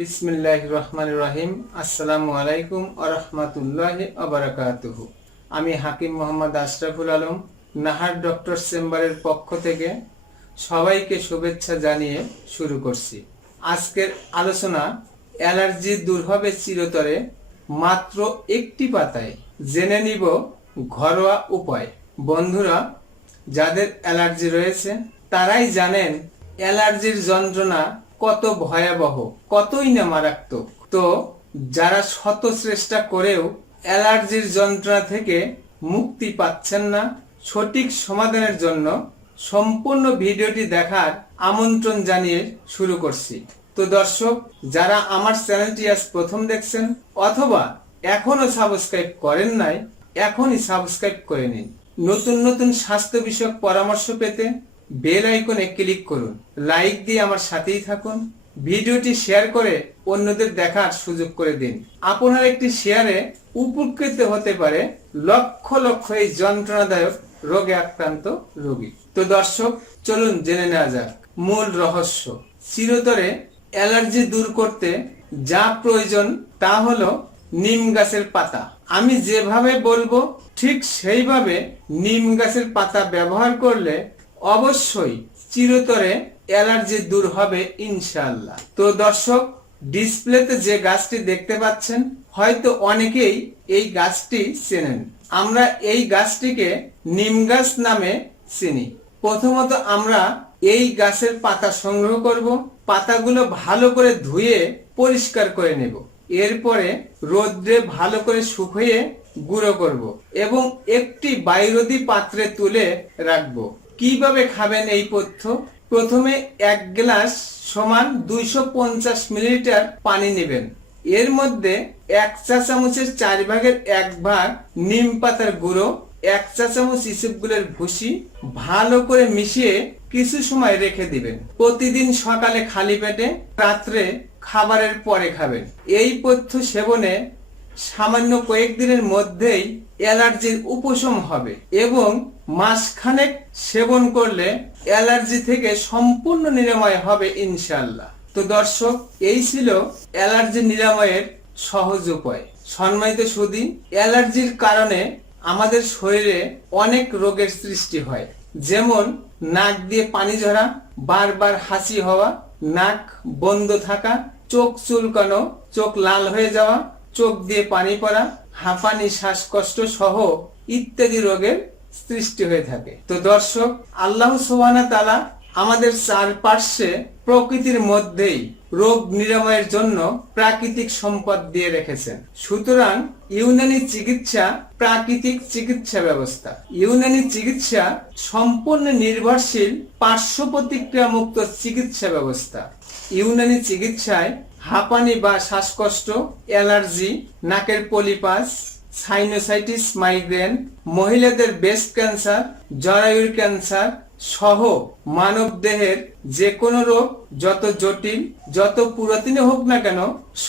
বিসমিল্লাহ রহমান রহিম। আসসালামু আলাইকুম আরহামাতুল্লাহ আবরাকাতুহু আমি হাকিম মোহাম্মদ আশরাফুল আলম, নাহার ডক্টর চেম্বারের পক্ষ থেকে সবাইকে শুভেচ্ছা জানিয়ে শুরু করছি। আজকের আলোচনা, অ্যালার্জি দূর হবে চিরতরে মাত্র একটি পাতায় জেনে নিব ঘরোয়া উপায়। বন্ধুরা, যাদের অ্যালার্জি রয়েছে, তারাই জানেন অ্যালার্জির যন্ত্রণা কত ভয়াবহ, কতই না মারাত্মক। তো যারা শত চেষ্টা করেও অ্যালার্জির যন্ত্রণা থেকে মুক্তি পাচ্ছেন না, সঠিক সমাধানের জন্য সম্পূর্ণ ভিডিওটি দেখার আমন্ত্রণ জানিয়ে শুরু করছি। তো দর্শক, যারা আমার চ্যানেলটি আজ প্রথম দেখছেন অথবা এখনও সাবস্ক্রাইব করেন নাই, এখনই সাবস্ক্রাইব করে নিন। নতুন নতুন স্বাস্থ্য বিষয়ক পরামর্শ পেতে বেল আইকনে ক্লিক করুন। লাইক দিয়ে আমার সাথেই থাকুন। ভিডিওটি শেয়ার করে অন্যদের দেখার সুযোগ করে দিন। আপনার একটি শেয়ারে উপকৃত হতে পারে লক্ষ লক্ষ এই যন্ত্রণাদায়ক রোগে আক্রান্ত রোগী। তো দর্শক, চলুন জেনে নেওয়া যাক। মূল রহস্য। চিরতরে অ্যালার্জি দূর করতে যা প্রয়োজন তা হলো নিম গাছের পাতা। আমি যেভাবে বলব, ঠিক সেইভাবে নিম গাছের পাতা ব্যবহার করলে অবশ্যই চিরতরে অ্যালার্জি দূর হবে ইনশাআল্লাহ। তো দর্শক, ডিসপ্লেতে যে গাছটি দেখতে পাচ্ছেন, হয়তো অনেকেই এই গাছটি চেনেন। আমরা এই গাছটিকে নিম গাছ নামে চিনি। প্রথমত আমরা এই গাছের পাতা সংগ্রহ করব, পাতাগুলো ভালো করে ধুয়ে পরিষ্কার করে নেব। এরপরে রোদ্রে ভালো করে শুকিয়ে গুঁড়ো করব এবং একটি বাইরোদী পাত্রে তুলে রাখব। কীভাবে খাবেন এই পথ্য? প্রথমে এক গ্লাস সমান দুইশো পঞ্চাশ মিলিলিটার পানি নেবেন। এর মধ্যে এক চা চামচের চার ভাগের এক ভাগ নিম পাতার গুঁড়ো, এক চা চামচ ইসবগুলের ভুসি ভালো করে মিশিয়ে কিছু সময় রেখে দিবেন। প্রতিদিন সকালে খালি পেটে, রাত্রে খাবারের পরে খাবেন। এই পথ্য সেবনে সামান্য কয়েকদিনের মধ্যেই অ্যালার্জির উপশম হবে এবং মাসখানেক সেবন করলে অ্যালার্জি থেকে সম্পূর্ণ নিরাময় হবে ইনশাল্লাহ তো দর্শক, এই ছিল অ্যালার্জি নিরাময়ের সহজ উপায়। সম্মানিত সুদী অ্যালার্জির কারণে আমাদের শরীরে অনেক রোগের সৃষ্টি হয়। যেমন নাক দিয়ে পানি ঝরা, বারবার হাসি হওয়া, নাক বন্ধ থাকা, চোখ চুলকানো, চোখ লাল হয়ে যাওয়া চোখ দিয়ে পানি পড়া, হাঁপানি, শ্বাসকষ্ট সহ ইত্যাদি রোগের সৃষ্টি হয়ে থাকে। তো দর্শক, আল্লাহ সোহানা তালা আমাদের চারপার্শ্বে প্রকৃতির মধ্যেই রোগ নিরাময়ের জন্য প্রাকৃতিক সম্পদ দিয়ে রেখেছেন। সুতরাং ইউনানি চিকিৎসা প্রাকৃতিক চিকিৎসা ব্যবস্থা। ইউনানি চিকিৎসা সম্পূর্ণ নির্ভরশীল পার্শ্ব প্রতিক্রিয়া মুক্ত চিকিৎসা ব্যবস্থা। ইউনানি চিকিৎসায় হাঁপানি বা শ্বাসকষ্ট, অ্যালার্জি, নাকের পলিপাস, সাইনোসাইটিস, মাইগ্রেন, মহিলাদের ব্রেস্ট ক্যান্সার, জরায়ুর ক্যান্সার সহ মানব দেহের যে কোনো রোগ যত জটিল, যত পুরাতনে হোক না কেন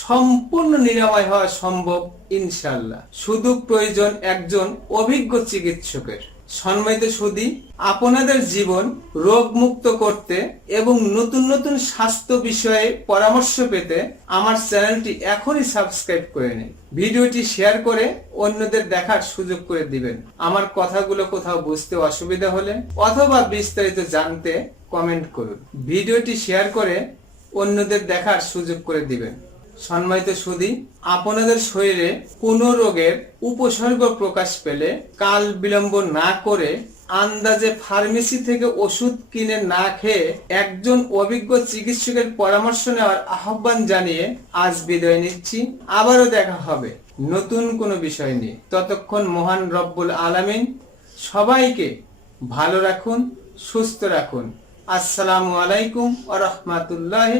সম্পূর্ণ নিরাময় হওয়া সম্ভব ইনশাল্লাহ শুধু প্রয়োজন একজন অভিজ্ঞ চিকিৎসকের। সম্মানিত সুদী, আপনাদের জীবন রোগ মুক্ত করতে এবং নতুন নতুন স্বাস্থ্য বিষয়ে পরামর্শ পেতে আমার চ্যানেলটি এখনই সাবস্ক্রাইব করে নিন। ভিডিওটি শেয়ার করে অন্যদের দেখার সুযোগ করে দিবেন। আমার কথাগুলো কোথাও বুঝতে অসুবিধা হলে অথবা বিস্তারিত জানতে কমেন্ট করুন। ভিডিওটি শেয়ার করে অন্যদের দেখার সুযোগ করে দিবেন। সম্মানিত সুদী, আপনাদের শরীরে কোন রোগের উপসর্গ প্রকাশ পেলে কাল বিলম্ব না করে আন্দাজে ফার্মেসি থেকে ওষুধ কিনে না খেয়ে একজন অভিজ্ঞ চিকিৎসকের পরামর্শ নেওয়ার আহ্বান জানিয়ে আজ বিদায় নিচ্ছি। আবারও দেখা হবে নতুন কোনো বিষয় নিয়ে। ততক্ষণ মহান রব্বুল আলামিন সবাইকে ভালো রাখুন, সুস্থ রাখুন। আসসালামু আলাইকুম আ রহমাতুল্লাহ